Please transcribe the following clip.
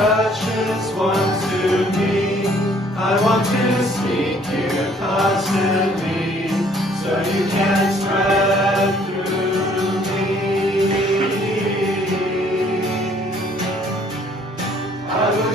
precious one to me. I want to seek you constantly, so you can spread through me. I will